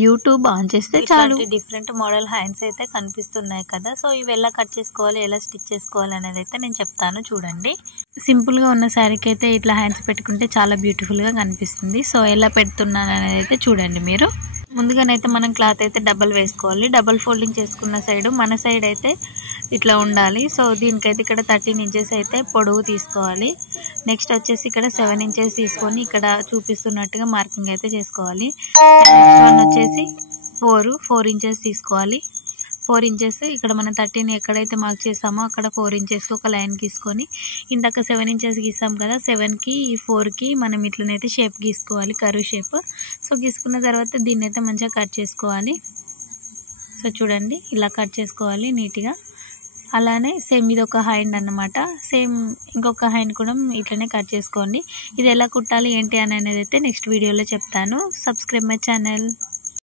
YouTube on చేస్తే చాలు different model hands అయితే కనిపిస్తున్నాయి కదా. సో ఇవి ఎలా కట్ చేసుకోవాలి, ఎలా స్టిచ్ చేసుకోవాలి అనేది అయితే నేను చెప్తాను చూడండి. సింపుల్గా ఉన్న శారీకి అయితే ఇట్లా హ్యాండ్స్ పెట్టుకుంటే చాలా బ్యూటిఫుల్గా కనిపిస్తుంది. సో ఎలా పెడుతున్నాను అనేది అయితే చూడండి మీరు. ముందుగానైతే మనం క్లాత్ అయితే డబల్ వేసుకోవాలి. డబల్ ఫోల్డింగ్ చేసుకున్న సైడ్ మన సైడ్ అయితే ఇట్లా ఉండాలి. సో దీనికైతే ఇక్కడ 13 ఇంచెస్ అయితే పొడవు తీసుకోవాలి. నెక్స్ట్ వచ్చేసి ఇక్కడ 7 ఇంచెస్ తీసుకొని ఇక్కడ చూపిస్తున్నట్టుగా మార్కింగ్ అయితే చేసుకోవాలి. నెక్స్ట్ వన్ వచ్చేసి 4 ఇంచెస్ తీసుకోవాలి. 4 ఇంచెస్ ఇక్కడ మనం 13 ఎక్కడైతే మార్క్ చేసామో అక్కడ 4 ఇంచెస్కి ఒక లైన్ గీసుకొని, ఇందాక 7 ఇంచెస్ గీసాం కదా, 7కి 4కి మనం ఇట్లనైతే షేప్ గీసుకోవాలి, కర్వ్ షేప్. సో గీసుకున్న తర్వాత దీన్ని అయితే మంచిగా కట్ చేసుకోవాలి. సో చూడండి ఇలా కట్ చేసుకోవాలి నీట్గా. అలానే సేమ్ ఇది ఒక హ్యాండ్ అన్నమాట. సేమ్ ఇంకొక హ్యాండ్ కూడా ఇట్లనే కట్ చేసుకోండి. ఇది ఎలా కుట్టాలి ఏంటి అనేది అయితే నెక్స్ట్ వీడియోలో చెప్తాను. Subscribe my channel.